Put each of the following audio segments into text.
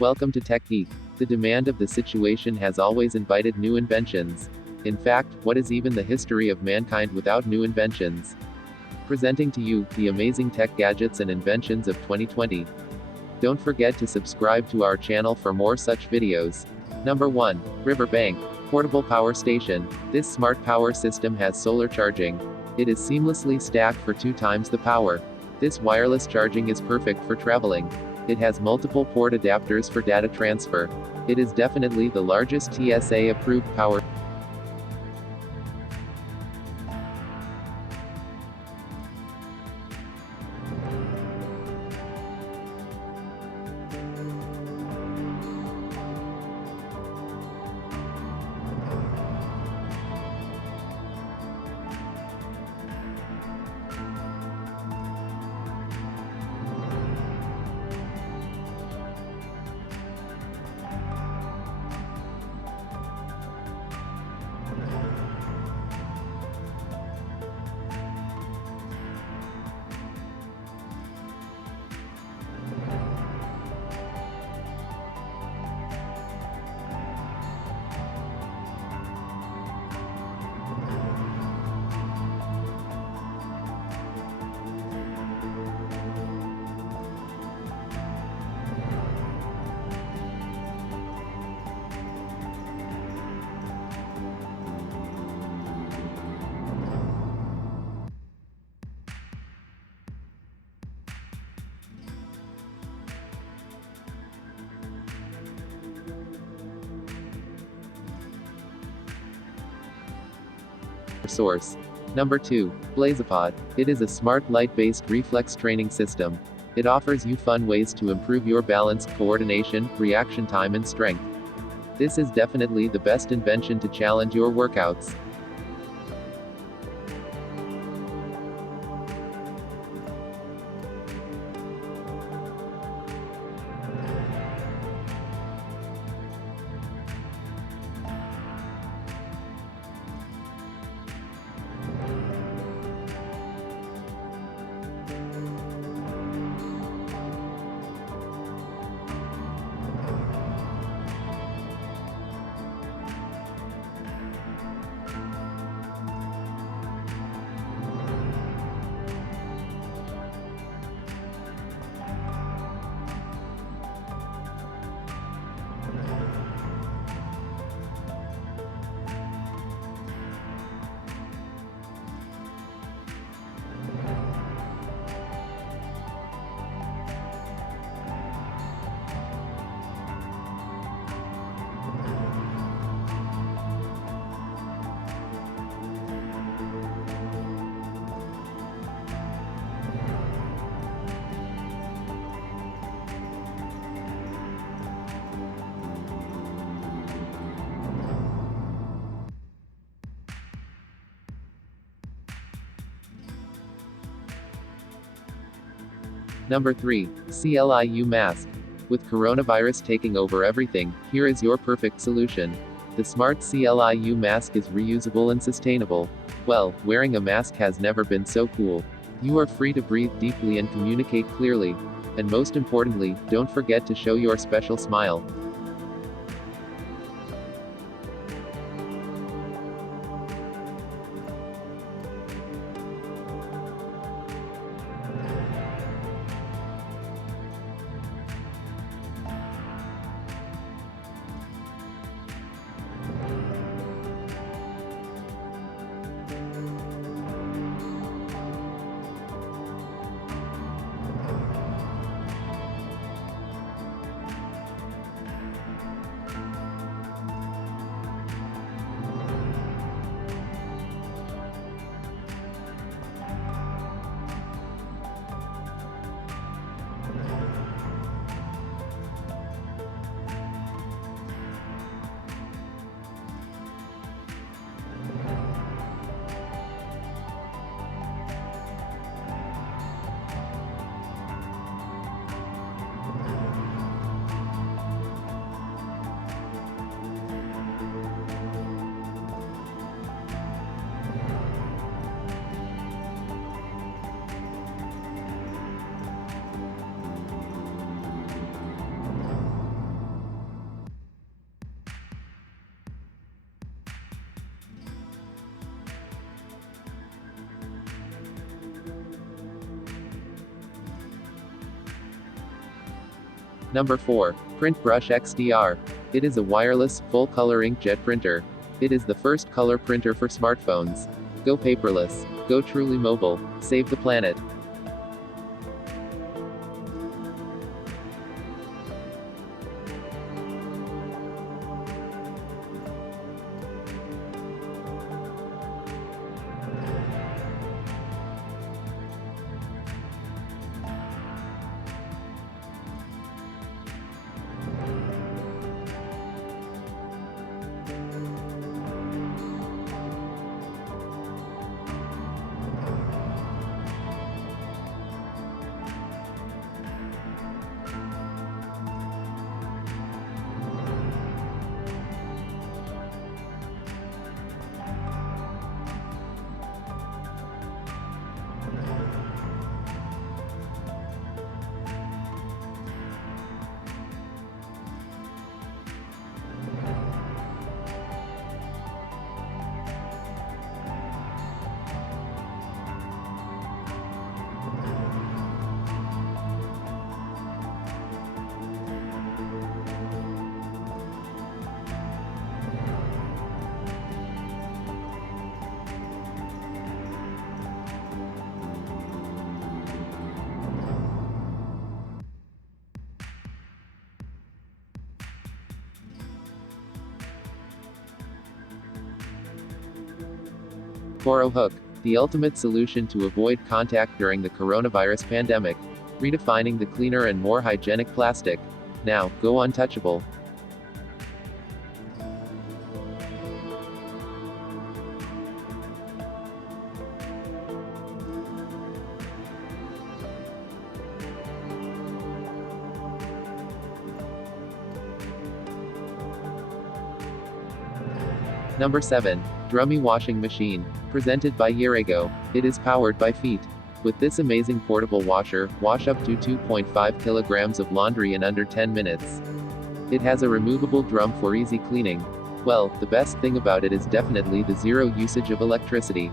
Welcome to Tech Geek. The demand of the situation has always invited new inventions. In fact, what is even the history of mankind without new inventions? Presenting to you, the amazing tech gadgets and inventions of 2020. Don't forget to subscribe to our channel for more such videos. Number 1. Riverbank Portable Power Station. This smart power system has solar charging. It is seamlessly stacked for 2 times the power. This wireless charging is perfect for traveling. It has multiple port adapters for data transfer. It is definitely the largest TSA-approved power source. Number 2. Blazapod. It is a smart light-based reflex training system. It offers you fun ways to improve your balance, coordination, reaction time and strength. This is definitely the best invention to challenge your workouts. Number 3. CLIU mask. With coronavirus taking over everything, here is your perfect solution. The smart CLIU mask is reusable and sustainable. Well, wearing a mask has never been so cool. You are free to breathe deeply and communicate clearly. And most importantly, don't forget to show your special smile. Number 4. Print Brush XDR. It is a wireless, full-color inkjet printer. It is the first color printer for smartphones. Go paperless. Go truly mobile. Save the planet. Poro Hook. The ultimate solution to avoid contact during the coronavirus pandemic. Redefining the cleaner and more hygienic plastic. Now, go untouchable. Number 7. Drummy Washing Machine. Presented by Yerego. It is powered by feet. With this amazing portable washer, wash up to 2.5 kilograms of laundry in under 10 minutes. It has a removable drum for easy cleaning. Well, the best thing about it is definitely the zero usage of electricity.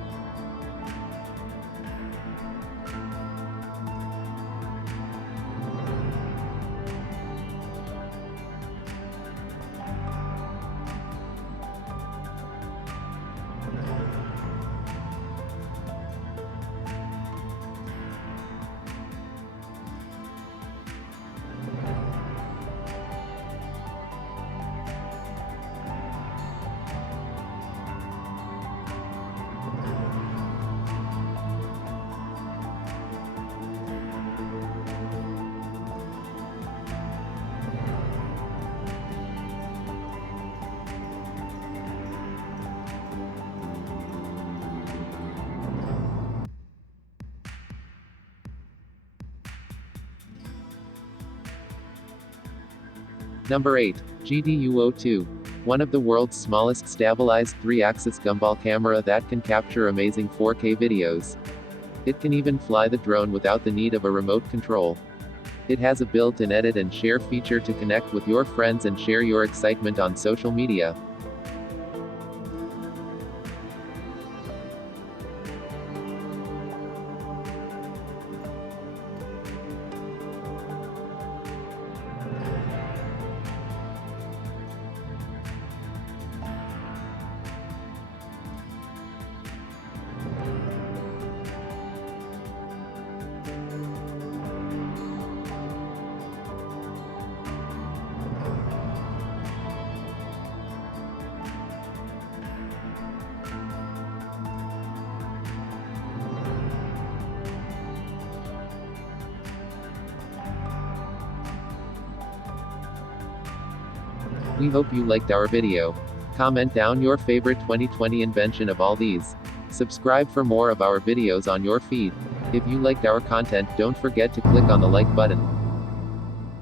Number 8. GDU02. One of the world's smallest stabilized 3-axis gumball camera that can capture amazing 4K videos. It can even fly the drone without the need of a remote control. It has a built-in edit and share feature to connect with your friends and share your excitement on social media. We hope you liked our video. Comment down your favorite 2020 invention of all these. Subscribe for more of our videos on your feed. If you liked our content, don't forget to click on the like button.